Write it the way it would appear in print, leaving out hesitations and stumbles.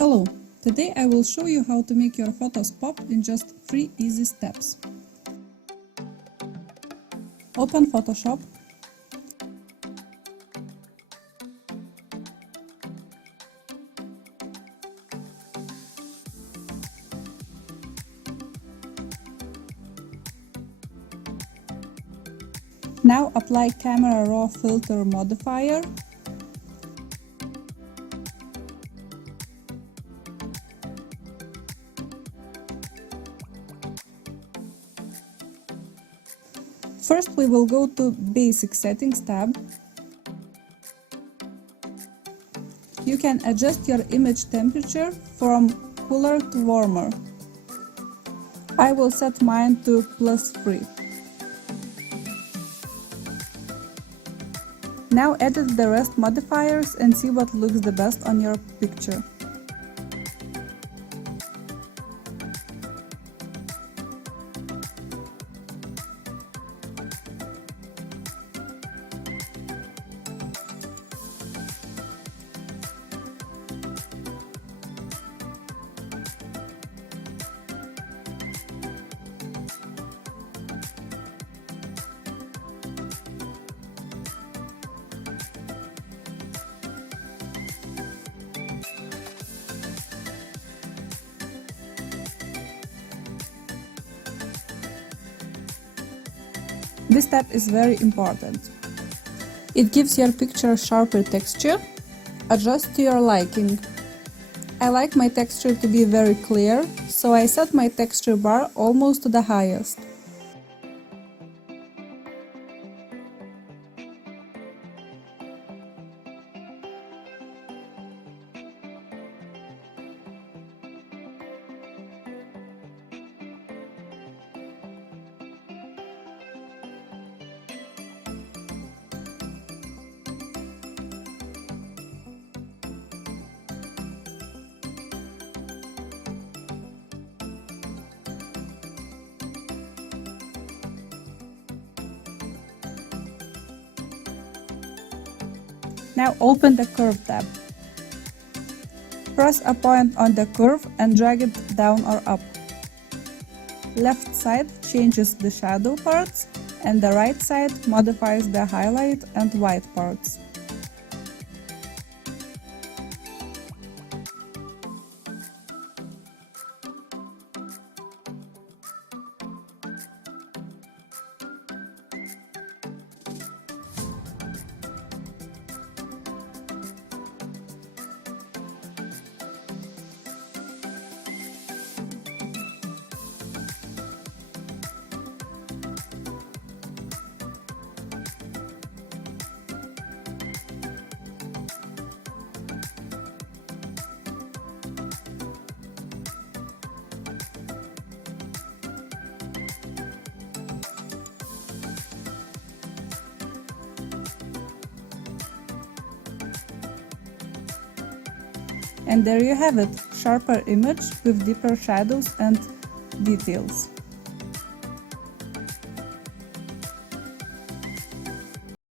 Hello! Today I will show you how to make your photos pop in just 3 easy steps. Open Photoshop. Now apply Camera Raw Filter modifier. First we will go to Basic Settings tab. You can adjust your image temperature from cooler to warmer. I will set mine to +3. Now edit the rest modifiers and see what looks the best on your picture. This step is very important. It gives your picture sharper texture. Adjust to your liking. I like my texture to be very clear, so I set my texture bar almost to the highest. Now open the Curve tab. Press a point on the curve and drag it down or up. Left side changes the shadow parts and the right side modifies the highlight and white parts. And there you have it, sharper image with deeper shadows and details.